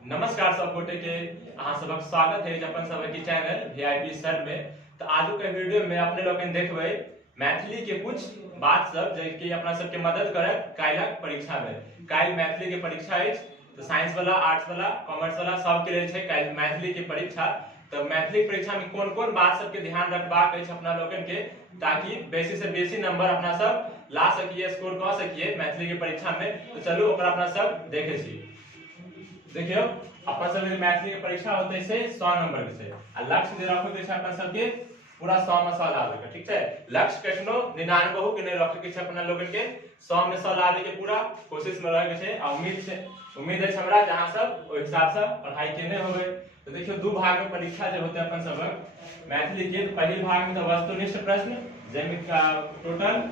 नमस्कार सब गोटे के अहाँ सबक स्वागत है अपन सबक की चैनल वीआईपी सर में। तो आज के वीडियो में अपने लोग देखबे मैथिली के कुछ बात सब जे अपना सबके मदद करत काल्हिक परीक्षा में। काल्हि मैथिली के परीक्षा है, तो साइंस वाला, आर्ट्स वाला, कॉमर्स वाला सबके लिए छै काल्हि मैथिली के परीक्षा। तो मैथिली परीक्षा में कौन कौन बात सबके ध्यान रखबाक है अपना लोगन के, ताकि बेसी से बेसी नंबर अपना सब ला सकिए, स्कोर कर सकिए मैथिली के परीक्षा में। तो चलू ओकरा अपना सब देखे छी। देखियो अपन सब मैथिली के परीक्षा होते से 100 नंबर के से आ लक्ष्य दे रखो के अपन सब के पूरा 100 में 100 लावे के, ठीक है। लक्ष्य कखनो 99 हो के नहीं रखे के छै अपना लोगन के 100 में 100 लावे के पूरा कोशिश में रहे के छै। आ उम्मीद है हमरा जहां सब ओइ हिसाब से पढ़ाई केने होबे। तो देखियो दो भाग में परीक्षा जे होते अपन सब मैथिली के। पहले भाग में तो वस्तुनिष्ठ प्रश्न जेमे टोटल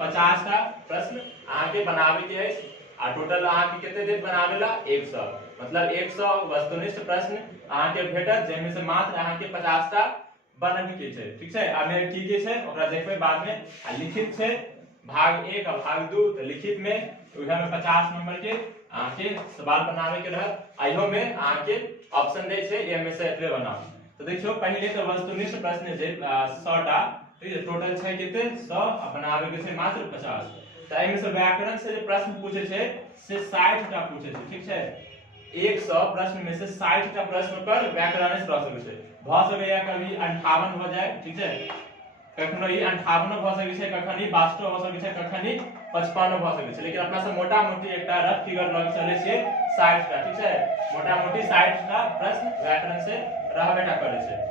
50 टा प्रश्न अहाँ के बनावे के है। आ टोटल अहाँ के कितने दिन बनावेला 100, मतलब 100 वस्तुनिष्ठ प्रश्न अहाँ के भेटत, जेमे से मात्र अहाँ के 50 टा बनबे के छै, ठीक छै। आ मेरे की छै ओकरा देखबै बाद में। आ लिखित छै भाग 1 और भाग 2। तो लिखित में उहे में 50 नंबर के अहाँ के सवाल बनावे के रहत। आइहो में अहाँ के ऑप्शन दे छै ए में से एतबे बनाओ। तो देखियो पहले तो वस्तुनिष्ठ प्रश्न छै 100 टा, ठीक है। टोटल छै कितने 100 आ बनावे के छै मात्र 50। तो एमे से व्याकरण से जो प्रश्न पूछे छे से 60 टा पूछे छे, ठीक है। 100 प्रश्न में से 60 टा प्रश्न पर व्याकरण से प्रश्न छे। भ सके या कभी 58 हो जाए, ठीक है। कखनो ई 58 भ सके छे, कखनी 62 हो सके छे, कखनी 55 भ सके छे। लेकिन अपना सब मोटा मोटी एकटा रफ फिगर लग चले छे 60 टा, ठीक है। मोटा मोटी 60 टा प्रश्न व्याकरण से रहबे टा करे छे।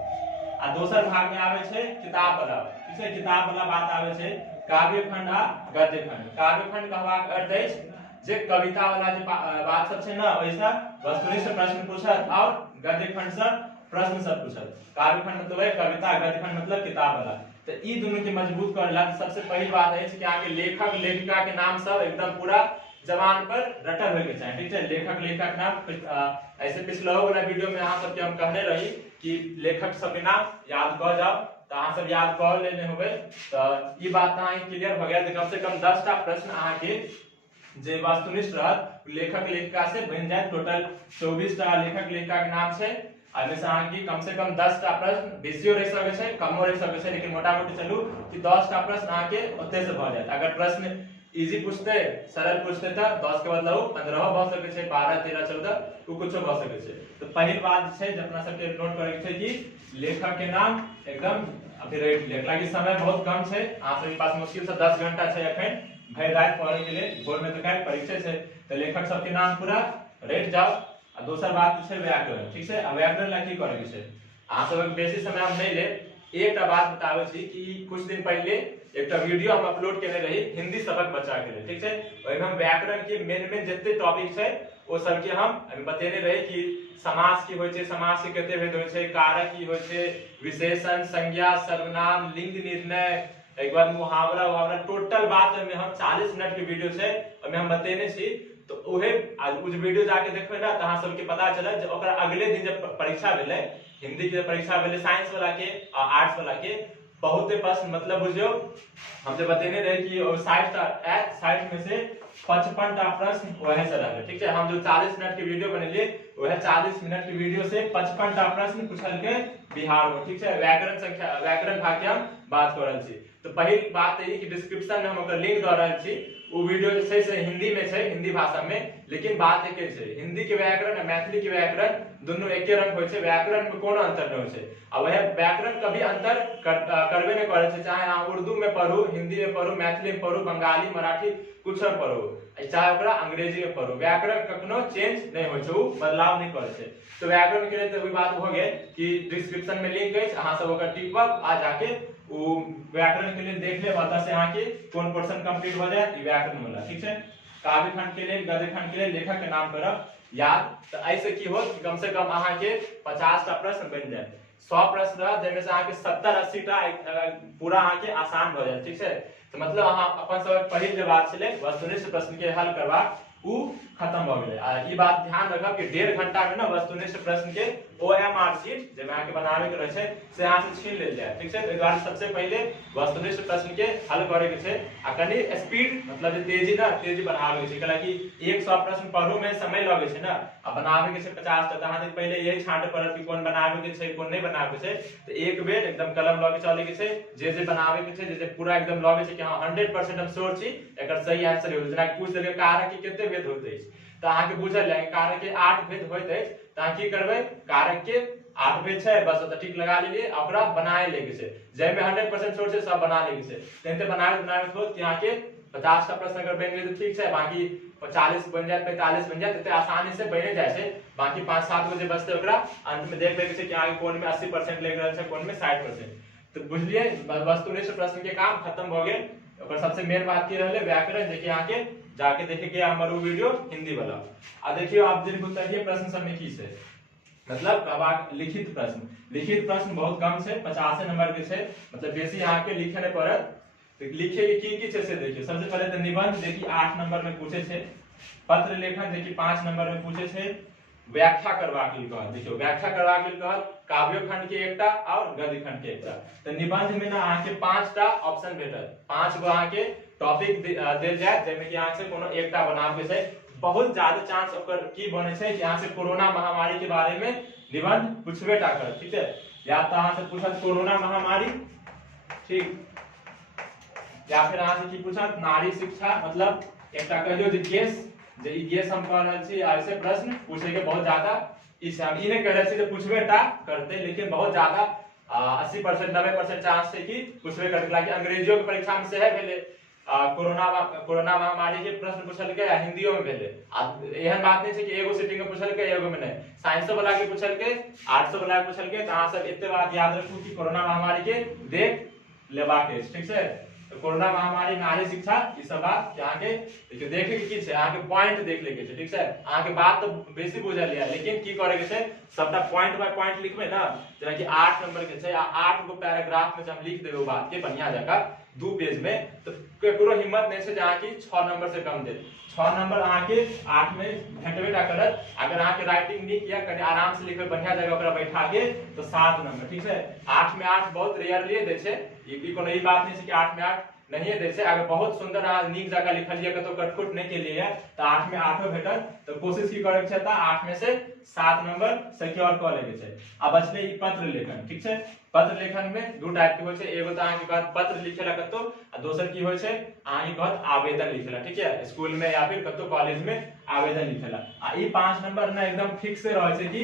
आ दोसर भाग में आवे छे किताब वाला, ठीक है। किताब वाला बात आवे छे काव्य खंड आ गद्य खंड। काव्य खंड कहबाक अर्थ अछि जे कविता वाला जे बात सब छै ना, वैसा वस्तुनिष्ठ प्रश्न पूछत और गद्य खंड से प्रश्न सब पूछत। काव्य खंड मतलब है कविता, गद्य खंड मतलब किताब वाला। तो ई दोनों के मजबूत करला सबसे पहली बात है कि आगे लेखक लेखिका के नाम सब एकदम पूरा जबान पर रटल होय के चाहिए, ठीक है। लेखक लेखक नाम ऐसे पिछला वाला वीडियो में अहाँ सबके हम कहने रही कि लेखक सब के नाम याद कर जाओ, तो अहाँ सब याद कर लेने होबे। तो ई बात अहाँ क्लियर भ गेल। कम से कम 10 टा प्रश्न अहाँ के जे वस्तुनिष्ठ रहत लेखक लेखिका से बन जाए। टोटल 24 टा लेखक लेखिका के नाम छै। एमे से अहाँ की कम से कम 10 टा प्रश्न बेसियो रह सके छै, कमो रह सके छै, लेकिन मोटा मोटी चलू कि 10 टा प्रश्न अहाँ के ओते से भ जाए। अगर प्रश्न इजी पूछते, सरल पूछते तो 10 के बदला 15 भ सके छै, 12 13 14 उ कुछो भ सके छै। तो पहली बात छै जे अपना सब के नोट करे के छै कि लेखक के नाम एकदम अभी रेट ले लागी। समय बहुत कम छै, अहाँ सब के पास मुश्किल से 10 घंटा छै एखन भर रात पढ़े के लिए। भोर में तो काल परीक्षा छै, तो लेखक सब के नाम पूरा रेट जाओ। आ दोसर बात छै व्याकरण, ठीक है। अब व्याकरण ला की करे के छै अहाँ सब बेसी समय हम नहीं ले। एकटा बात बतावे छी कि कुछ दिन पहले एकटा वीडियो हम अपलोड केने रही हिंदी सबक बच्चा के लिए, ठीक है। ओइ में हम व्याकरण के मेन जत्ते टॉपिक छै ओ सब के हम बतेने रही कि समास की होय छै, समास के कते भेद होय छै, कारक की होय छै, विशेषण, संज्ञा, सर्वनाम, लिंग निर्णय, एक बार मुहावरा उहावरा, टोटल बात में हम 40 मिनट के वीडियो छै ओमे हम बतेने छी। तो ओहे आज उस वीडियो जाके देखबै ना तो अहाँ सबके पता चलत जे ओकरा अगले दिन जब परीक्षा भेलै हिंदी के परीक्षा भेलै साइंस वाला के और आर्ट्स वाला के, बहुते प्रश्न मतलब बुझियो हम जे बतेने रहे कि 60 में से 55 टा प्रश्न वहे से रहले, ठीक है। हम जो 40 मिनट के वीडियो बनेलिए वह 40 मिनट के वीडियो से 55 टा प्रश्न पूछल के बिहार में, ठीक है। व्याकरण भाग के हम बात कर रहल छी। तो पहली बात है कि डिस्क्रिप्शन में हम ओकर लिंक द रहल छी। वो वीडियो जे छै से हिंदी में छै, हिंदी भाषा में, लेकिन बात एके छै। हिंदी के व्याकरण और मैथिली के व्याकरण दोनों एके रंग होय छै, व्याकरण में कोनो अंतर नहीं होय छै। आ वह व्याकरण कभी अंतर करबे नहीं करे छै, चाहे अहाँ उर्दू में पढ़ू, हिंदी में पढ़ू, मैथिली में पढ़ू, बंगाली, मराठी कुछ में पढ़ू, चाहे ओकरा अंग्रेजी में पढ़ू, व्याकरण कखनो चेंज नहीं होय छै, बदलाव नहीं करे छै। तो व्याकरण के लिए तो वही बात हो गेल कि डिस्क्रिप्शन में लिंक है, अहाँ सब ओकर टिपब आ जाके वो व्याकरण के लिए देख ले बता से यहाँ के कौन पोर्शन कंप्लीट हो जाए व्याकरण वाला, ठीक है। काव्य खंड के लिए, गद्य खंड के लिए लेखक के नाम करब याद। तो ऐसे की हो कि कम से कम अहाँ के 50 टा प्रश्न बन जाए। 100 प्रश्न रह जेमे से अहाँ के 70-80 टा पूरा अहाँ के आसान हो जाए, ठीक है। तो मतलब अहाँ अपन सब पहिल जे बात छले वस्तुनिष्ठ प्रश्न के हल करबा उ खत्म हो गेले। आ ई बात ध्यान रखब कि 1.5 घंटा में ना वस्तुनिष्ठ प्रश्न के OMR शीट जे अहाँ के बनावे के रहे छै से अहाँ से छीन लेल जाय, ठीक छै। एहि दुआरे सबसे पहले वस्तुनिष्ठ प्रश्न के हल करे के छै आ कनी स्पीड मतलब जे तेजी ना तेजी बढ़ावे के छै, कैलाकि 100 प्रश्न पढ़ू में समय लगे छै ना आ बनावे के छै 50 टा, अहाँ पहले यही छांटे पड़त कि कोन बनावे के छै कोन नहीं बनावे के छै। तो एक बेर एकदम कलम लगे चले के छै, जे बनावे के छै जे पूरा एकदम लगे छै कि हां 100% हम श्योर छी एकर सही आंसर हो। जेना पूछ देलकै कारक के कते भेद होइत अछि त अहाँ के बुझल है कारक के 8 भेद होइत अछि त अहाँ की करबै कारक के 8 भेद छै बस ओतऽ टिक लगा लेलिए, ओकरा बनाए ले के छै जै में 100% श्योर छै सब बना ले के छै। तेनते बनावे होत कि अहाँ के 50 टा प्रश्न अगर बन गेल तो ठीक छै, बाकी 40 बन जाए 45 बन जाए ते आसानी से बने जाय छै। बाकी 5-7 गो जे बचते ओकरा अंत में देख ले के छै कि आगे कोन में 80% लग रहल छै कोन में 60%। तो बुझलिए वस्तुनिष्ठ प्रश्न के काम खत्म भ गेल। ओकर सबसे मेन बात की रहले व्याकरण, देखिए यहाँ के जाके देखे के हमर वो वीडियो हिंदी वाला आ देखिए आप दिन उत्तरीय प्रश्न सब में की छै मतलब कहबाक लिखित प्रश्न बहुत कम छै 50 नंबर के छै, मतलब बेसी यहाँ के लिखे नहीं पड़त। तो लिखे के की छै से देखिए सबसे पहले तो निबंध देखिए 8 नंबर में पूछे छै, पत्र लेखन देखिए 5 नंबर में पूछे छै, व्याख्या करबाक लेल कहत। देखियो व्याख्या करबाक लेल कहत काव्य खंड के एकटा और गद्य खंड के एकटा। तो निबंध में ना अहाँ के 5 टा ऑप्शन भेटत, 5 गो अहाँ के टॉपिक देल जाय जेमे कि अहाँ से कोनो एकटा बनावे छै। बहुत ज्यादा चांस ओकर की बने छै कि अहाँ से कोरोना महामारी के बारे में निबंध पूछबे टा करत, ठीक है। या तो अहाँ से पूछत कोरोना महामारी, ठीक, या फिर अहाँ से की पूछत नारी शिक्षा, मतलब एकटा कहियो जे केस जे ई गेस हम कह रहल छी ऐसे प्रश्न पूछे के बहुत ज्यादा इस हम ई नहीं कह रहल छी जे पूछबे टा करते, लेकिन बहुत ज्यादा 80% 90% चांस है कि पूछबे करते। लाकि अंग्रेजियों के परीक्षा में से है भेले कोरोना महामारी के प्रश्न पूछल के हिंदियो में भेले। एहन बात नहीं छै कि एगो सिटिंग में पूछल के एगो में नहीं, साइंसो वाला के पूछल के 800 वाला के पूछल के। त अहाँ सब एते बात याद रखू कि कोरोना महामारी के देख लेबाक है, ठीक है। तो कोरोना महामारी नारी शिक्षा ई सब बात यहाँ के देखे के की छै अहाँ के पॉइंट देख ले के छै, ठीक है। अहाँ के बात तो बेसी बुझल है लेकिन की करे के छै सबटा पॉइंट बाय पॉइंट लिखबे ना, जेना कि 8 नंबर के छै आ 8 गो पैराग्राफ में हम लिख देबे बात के बढ़िया जगह 2 पेज में, तो केकरो हिम्मत नहीं छै जहाँ की 6 नंबर से कम दे। 6 नंबर अहाँ के 8 में भेटबे टा करत। अगर अहाँ के राइटिंग नीक या कनी आराम से लिखबे बढ़िया जगह ओकरा बैठा के तो 7 नंबर, ठीक है। 8 में 8 बहुत रेयरली दे छै, ई कोनो ई बात नहीं छै कि 8 में 8 नहीं दे छै। अगर बहुत सुंदर अहाँ नीक जगह लिखलिए कतो कटकुट नहीं के लिए तो 8 में 8 भेटत। तो कोशिश की करे के छै त 8 में से 7 नंबर सिक्योर क ले के छै। अब बचले ई पत्र लेखन, ठीक छै। पत्र लेखन में दू टाइप के होय छै, एगो त अहाँ के कहत पत्र लिखेला कतो आ दोसर की होय छै अहाँ के कहत आवेदन लिखेला, ठीक है। स्कूल में या फिर कतो कॉलेज में आवेदन लिखेला। आ ई 5 नंबर ना एकदम फिक्स रहे छै कि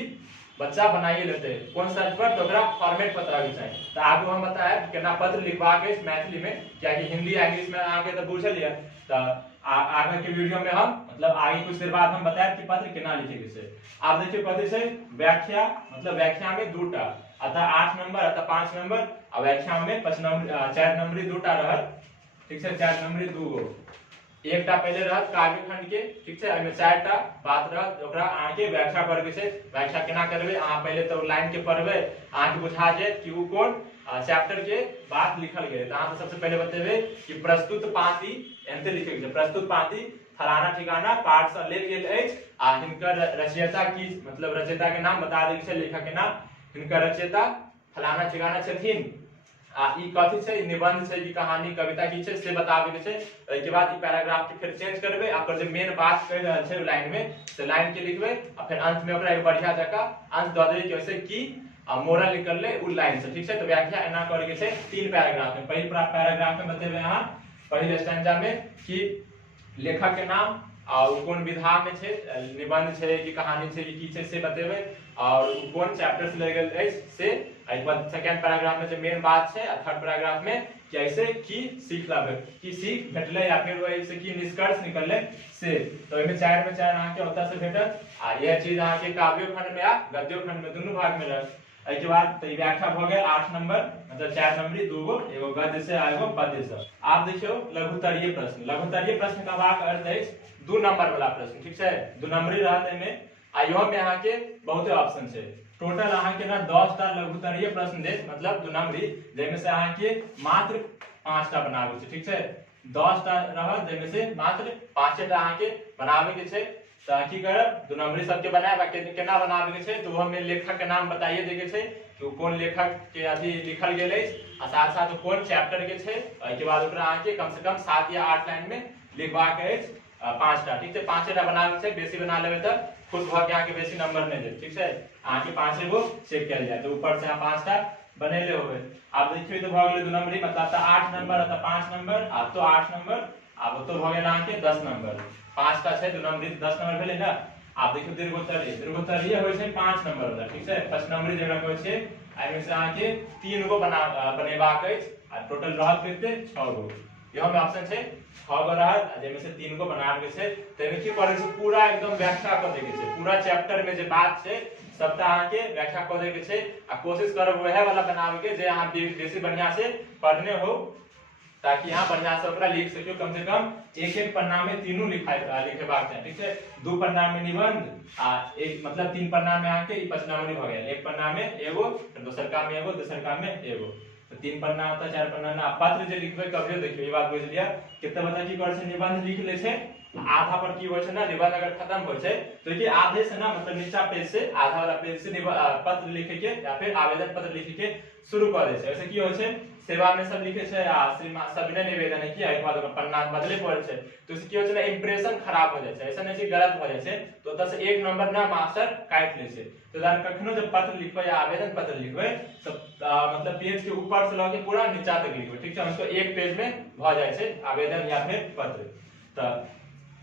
बच्चा बनाइए लेते हैं कौन सा पर तो ओकरा फॉर्मेट पता भी चाहिए। तो आगे हम बताया कि केना पत्र लिखवा के मैथिली में, क्या कि हिंदी इंग्लिश में आगे तो बुझल है। तो आगे के वीडियो में हम मतलब आगे कुछ देर बाद हम बताएब कि पत्र केना लिखे के छै। आप देखिए कथि छै व्याख्या, मतलब व्याख्या में 2 टा अतः 8 नंबर अतः 5 नंबर और व्याख्या में 5 नंबर 4 नंबरी 2 टा रहत, ठीक है। 4 नंबरी 2 गो एकटा पहले रहत काव्य खंड के, ठीक है। एमे 4 टा बात रहत ओकरा आगे व्याख्या करे के छै। व्याख्या केना करबे अहाँ पहले तो लाइन के पढ़बे अहाँ के बुझा जायत कि उ कोन चैप्टर के बात लिखल गेल। त अहाँ सबसे पहले बतेबे कि प्रस्तुत पाती एनते लिखे के छै। प्रस्तुत पाती फलाना ठिकाना पाठ से लेल गेल अछि आ हिनकर रचयिता की, मतलब रचयिता के नाम बता देके छै, लेखक के नाम, हिनकर रचयिता फलाना ठिकाना छथिन। आ ई कथि छै निबंध छै कि कहानी कविता की छै से बतावे के छै। ओइ के बाद ई पैराग्राफ के फिर चेंज करबे आ ओकर जे मेन बात कह रहल छै लाइन में से लाइन के लिखबे आ फिर अंत में ओकरा एक बढ़िया जगह अंत द देबे कि ओइसे की मोरल निकलले उ लाइन से, ठीक छै। तो व्याख्या एना करे के छै 3 पैराग्राफ में। पहिल पैराग्राफ में बतेबे अहाँ पहिल स्टैंजा में कि लेखक के नाम और कौन विधा में छै, निबंध छै कि कहानी छै कि छै से बतेबे और कौन चैप्टर से ले गेल अछि से। एक बाद सेकंड पैराग्राफ में जो मेन बात छै, थर्ड पैराग्राफ में कि ऐसे की सीख लाबे की सीख भेटले या फिर वही से की निष्कर्ष निकलले से। तो एमे 4 में 4 अहाँ के ओता से भेटत आ यह चीज अहाँ के काव्य खंड में आ गद्य खंड में दोनों भाग में रहत। एके बाद तो व्याख्या भ गेल 8 नंबर, मतलब 4 नंबरी 2 गो, एगो गद्य से आ एगो पद्य से। आप देखियो लघुतरीय प्रश्न, लघुतरीय प्रश्न का भाग अर्थ है 2 नंबर वाला प्रश्न, ठीक है। 2 नंबरी रहत में आइयो में अहाँ के बहुते ऑप्शन छै। टोटल अहाँ के ना 10 टा लघुतरीय प्रश्न दे, मतलब 2 नंबरी, जेमे से अहाँ के मात्र 5 टा बनावे छै, ठीक है। 10 टा रहत जेमे से मात्र 5 टा अहाँ के बनावे के छै। तो की करब दू नंबरी सबके बनाए केना बनाबे के छै तो हमें लेखक के नाम बताइए देके छै कि कौन लेखक के अथी लिखल गेल है आ साथ साथ कौन चैप्टर के छै के बाद ओकरा आके कम से कम 7 या 8 लाइन में लिखबा के 5टा ठीक है 5टा बनाबे छै बेसी बना लेबे त खुद भ के आके बेसी नंबर नहीं दे ठीक है आके 5 गो चेक किया जाए तो ऊपर से 5टा बनेले होबे। अब देखिए तो भ गेले दू नंबरी मतलब त 8 नंबर त 5 नंबर अब तो 8 नंबर अब तो भ गेल आके 10 नंबर 5टा छै दू नंबरी 10 नंबर भेले ना। आप देखियो दीर्घोत्तरीय होय छै 5 नंबर वाला ठीक है 5 नंबरी जगह होय छै आई में से आके 3 गो बनेबा के आ टोटल रहत कते 6 गो यहो में ऑप्शन छै 6 गो रहत जे में से 3 गो बनाबे के छै त में की करे छै पूरा एकदम व्याख्या क दे के छै पूरा चैप्टर में जे बात छै सबटा आके व्याख्या क दे के छै आ कोशिश करब वहे वाला बनावे के जे अहां बेसी बढ़िया से पढ़ने हो ताकि यहाँ बढ़िया से ओकरा लिख सकियो कम से कम एक एक पन्ना में तीनों लिखेबाक है ठीक है 2 पन्ना में निबंध आ एक मतलब 3 पन्ना में आके 5 नंबरी भ गेल एक पन्ना में एगो दोसर का में एगो दोसर का में एगो तो 3 पन्ना होता 4 पन्ना ना पत्र जे लिखबे कभियो देखियो ये बात बुझ लिया कितना बता की कर छै निबंध लिख ले छै आधा पर की होय छै ना निबंध अगर खत्म होय छै तो ये आधे से ना मतलब नीचा पेज से आधा वाला पेज से पत्र लिखे के या फिर आवेदन पत्र लिखे के शुरू कर दे छै ऐसे की होय छै सेवा में सब लिखे छै आ श्रीमान सविनय निवेदन है किया एक बाद ओकर पन्ना बदले पड़े छै तो इससे की होय छै ना इंप्रेशन खराब हो जाय छै ऐसा नहीं छै गलत हो जाय छै तो ओत से एक नंबर ना मास्टर काट ले छै तो जान कखनो जब पत्र लिखबै या आवेदन पत्र लिखबै तो मतलब पेज के ऊपर से लेके पूरा नीचा तक लिखबै ठीक है उसको एक पेज में भ जाय छै आवेदन या फिर पत्र। तो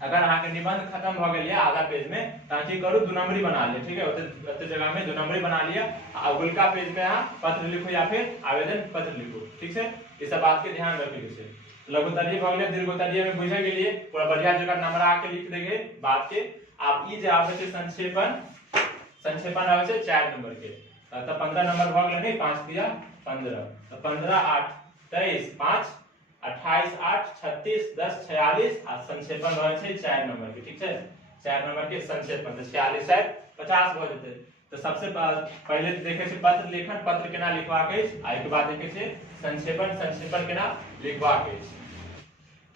अगर अहाँ के निबंध खत्म भ गेल या आधा पेज में ताकि करू दू नंबरी बना लिए ठीक है ओते जगह में दू नंबरी बना लिया आ उल्टा पेज में अहाँ पत्र लिखो या फिर आवेदन पत्र लिखो ठीक है ये सब बात के ध्यान रखे के छै। लघुत्तरीय भ गेल दीर्घोत्तरीय में बुझे के लिए पूरा बढ़िया जगह नंबर आके लिख देंगे बात के। अब ई जे आवे छै संक्षेपण आवे छै 4 नंबर के त 15 नंबर भ गेल नहीं 5 दिया 15 तो 15 8 23 5 28 8 36 10 46 आ संक्षेपण रहे छै 4 नंबर के ठीक है 4 नंबर के संक्षेपण तो 46 है 50 हो जते। तो सबसे पहले देखे छै पत्र लेखन पत्र केना लिखवा के आई के बाद देखे छै संक्षेपण केना लिखवा के।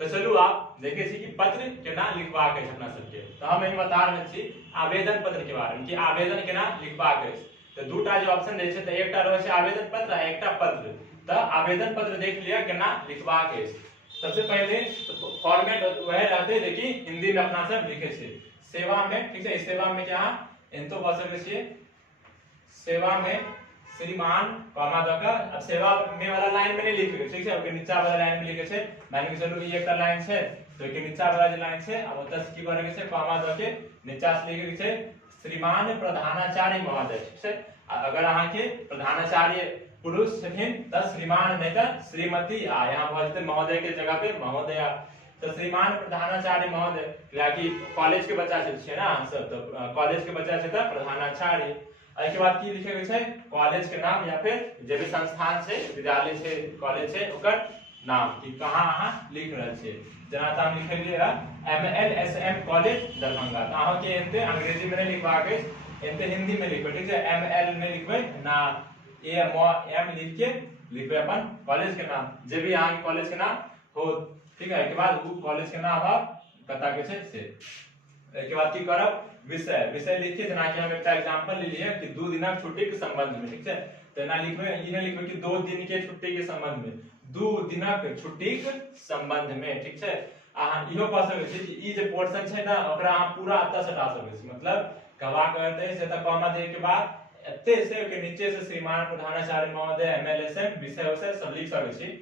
तो चलू आप देखे छी कि पत्र केना लिखवा के अपना सबके तो हम एही बता रहल छी आवेदन पत्र के बारे में कि आवेदन केना लिखवा के तो दूटा जो ऑप्शन दै छै तो एकटा रहे छै आवेदन पत्र आ एकटा पत्र तो आवेदन पत्र देख लिया केना लिखवा के। सबसे पहले फॉर्मेट वह रहते देखी हिंदी में अपना सब लिखे छे सेवा में ठीक है सेवा में क्या एंतो बसर छे सेवा में श्रीमान कॉमा द के अब सेवा में वाला लाइन में नहीं लिखे ठीक है ओके नीचा वाला लाइन में लिखे छे मान के चलू ई एकटा लाइन छे तो के नीचा वाला जे लाइन छे अब ओतस की करे के छे कॉमा द के नीचा से लिखे के छे श्रीमान प्रधानाचार्य महोदय ठीक है अगर अहाँ के प्रधानाचार्य पुरुष छथिन त श्रीमान नहीं त श्रीमती आ यहाँ भजते महोदय के जगह पे महोदया तो श्रीमान प्रधानाचार्य महोदय याकि कॉलेज के बच्चा छै ना हम सब तो कॉलेज के बच्चा छै त प्रधानाचार्य एके बाद की लिखे के छै कॉलेज के नाम या फिर जे भी संस्थान छै विद्यालय छै कॉलेज छै ओकर नाम कि कहां अहाँ लिख रहल छै जना त हम लिखलिए MLSM कॉलेज दरभंगा त अहाँ के एते अंग्रेजी में नहीं लिखवा के एते हिंदी में लिखबै ठीक है ML में लिखबै ना एम लिख के लिखबै अपन कॉलेज के नाम जे भी अहाँ कॉलेज के नाम हो ठीक है एके बाद उ कॉलेज के नाम कता के छै से एके बाद की करब विषय लिखिए जना कि हम एकटा एग्जांपल ले लिए कि 2 दिनक छुट्टी के संबंध में ठीक है तो ना लिखबै ई नहीं लिखबै कि 2 दिन के छुट्टी के संबंध में 2 दिनक छुट्टी के संबंध में ठीक है अहाँ इहो कह सकै छी कि ई जे पोर्शन छै ना ओकरा अहाँ पूरा अत्ता से हटा सकै छी मतलब कहवा करते से त कॉमा दे के बाद एते से के नीचे से श्रीमान प्रधानाचार्य महोदय MLSM विषय सब लिख सकै छी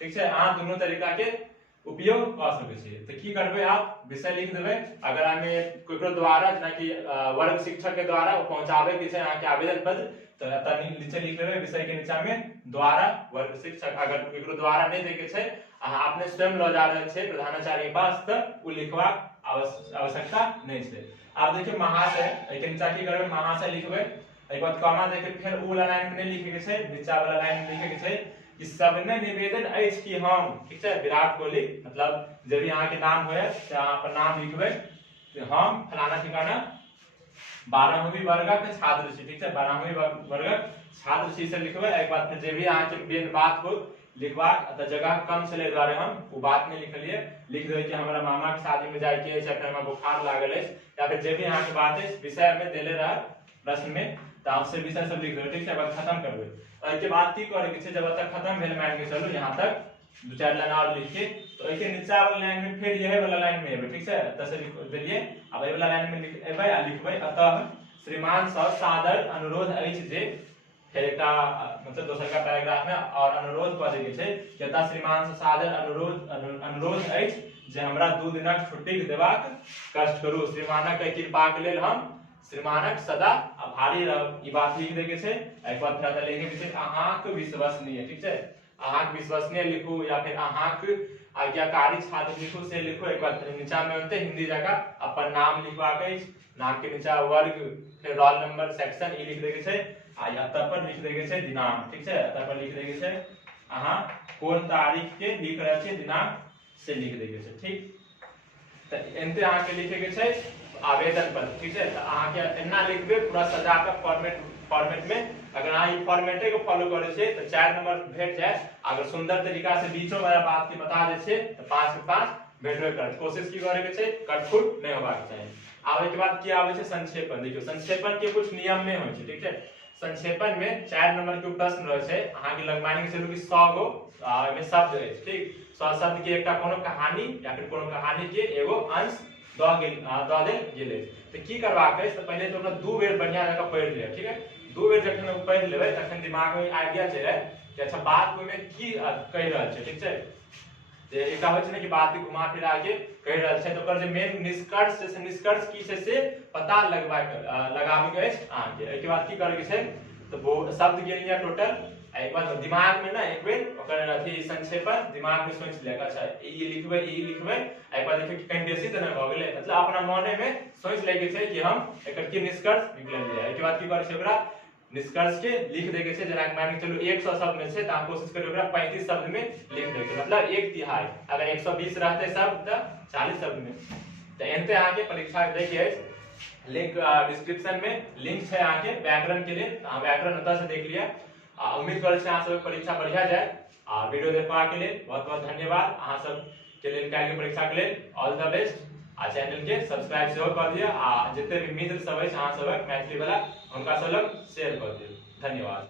ठीक है अहाँ दोनों तरीका के उपयोग कर सकै छी तो की करबे आप विषय लिख देबे अगर हमें केकरो द्वारा जना कि वर्ग शिक्षक के द्वारा पहुंचाबे के छै अहाँ के आवेदन पत्र तो एता नीचे लिख लेबे विषय के नीचा में द्वारा वर्ग शिक्षक अगर केकरो द्वारा नहीं दे के छै अहाँ अपने स्वयं ल जा रहल छै प्रधानाचार्य के पास त उ लिखवा आवश्यकता नहीं छै। आप देखिए महाशय एके नीचा की करबे महाशय लिखबे एक बाद कॉमा दे के फिर उ वाला लाइन में नहीं लिखे के छै नीचा वाला लाइन में लिखे के छै कि सबने निवेदन अछि कि हम ठीक है विराट कोहली मतलब जब भी यहाँ के नाम होए तो यहाँ पर नाम लिखबे तो हम फलाना ठिकाना 12वीं वर्गक छात्र छी ठीक है 12वीं वर्गक छात्र छी से लिखबे एक बात फिर जे भी यहाँ के मेन बात हो लिखबाक त जगह कम छले द्वारे हम वो बात नहीं लिखलिए। लिख दे कि हमरा मामा के शादी में जाय के है, या फिर हमरा बुखार लागल है, या फिर जे भी यहाँ के बात है विषय में देले रहा प्रश्न में त से विषय सब लिख दो। ठीक है, बाद खत्म करबे। और के बाद की करे के छै, जब तक खत्म भेल मान के चलो यहाँ तक 2-4 लाइन और लिख के, तो एके नीचा वाला लाइन में फिर यही वाला लाइन में एबे। ठीक है, त से लिख देलिए। अब ए वाला लाइन में लिख एबे आ लिखबे अतः श्रीमान सँ सादर अनुरोध अछि जे, फिर एक मतलब दोसर का पैराग्राफ में और अनुरोध कह दे छै कि अतः श्रीमान सँ सादर अनुरोध अछि जे हमरा 2 दिनक छुट्टी देबाक कष्ट करू। श्रीमानक कृपा के लेल हम श्रीमानक सदा आभारी रहब। ई बात लिख दे के छै। एक बार फिर लिखे के छै अहाँक विश्वसनीय। ठीक है, अहाँक विश्वसनीय लिखू, या फिर अहाँक आज्ञाकारी छात्र लिखू से लिखू। एक बार नीचा में होते हिंदी जगह अपन नाम लिखबाक अछि, नाम के नीचा वर्ग, फिर रोल नंबर, सेक्शन ई लिख दे के छै। आ अतः पर लिख दे के छै दिनांक। ठीक है, अतः पर लिख दे के छै अहाँ कोन तारीख के लिख रहल छी, दिनांक से लिख दे के छै। ठीक, त एनते अहाँ के लिखे के छै आवेदन पत्र। ठीक है, त अहाँ के एना लिखबे पूरा सजा के फॉर्मेट में। अगर अहाँ ई फॉर्मेटे को फॉलो करे छे तो 4 नंबर भेट जाए। अगर सुंदर तरीका से बीचो वाला बात के बता दे छे तो 5 के 5 भेटबे करत। कोशिश की करे के छै कटफुट नहीं होबाक चाहिए। आवे के बाद की आवे छे संक्षेपण। देखियो संक्षेपण के कुछ नियम में होय छे। ठीक है, संक्षेपण में 4 नंबर के प्रश्न रहे छे। अहाँ के लगमानी के चलू कि 100 गो में शब्द है। ठीक, 100 शब्द के एकटा कोनो कहानी या फिर कोनो कहानी के एगो अंश द देल गेले। तो की करबाक है, तो पहले तो 2 बेर बढ़िया जगह पढ़ लिया। ठीक है, 2 बेर जखन पढ़ लेबै तखन दिमाग में आइडिया चले कि अच्छा बात में की कह रहल छै। ठीक है, जे एकटा होय छै ने कि बात के घुमा फिरा के कह रहल छै, तो ओकर जे मेन निष्कर्ष से निष्कर्ष की छै से पता लगाबे के अछि अहाँ के। एके बाद की करे के छै, तो वो शब्द गिन लिया टोटल। एक बार दिमाग में ना एक बेर ओकर अथी संक्षेपण दिमाग में सोच लिया। अच्छा ई लिखबे एक बार देखिए कि कहीं बेसी त नहीं भ गेलै, मतलब अपना मने में सोच ले के छै कि हम एकर की निष्कर्ष निकलल जाय। एके बाद की करे छै, ओकरा निष्कर्ष के लिख दे के छै। जना के मान के चलो 100 शब्द में छै त हम कोशिश करियो ओकरा 35 शब्द में लिख दे के, मतलब 1/3। अगर 120 रहते शब्द त 40 शब्द में। त एनते आगे परीक्षा देखिए लिंक डिस्क्रिप्शन में लिंक है आगे व्याकरण के लिए। व्याकरण होता से देख लिया। उम्मीद कर सब परीक्षा बढ़िया जाए। वीडियो देखा के लिए बहुत बहुत धन्यवाद। अहाँ सब के लिए काल्हि परीक्षा के लिए ऑल द बेस्ट। चैनल के सब्सक्राइब सेहो कर दिया। जितने भी मित्र सब है अहाँ सब मैथिली वाला उनका सब शेयर कर दिया। धन्यवाद।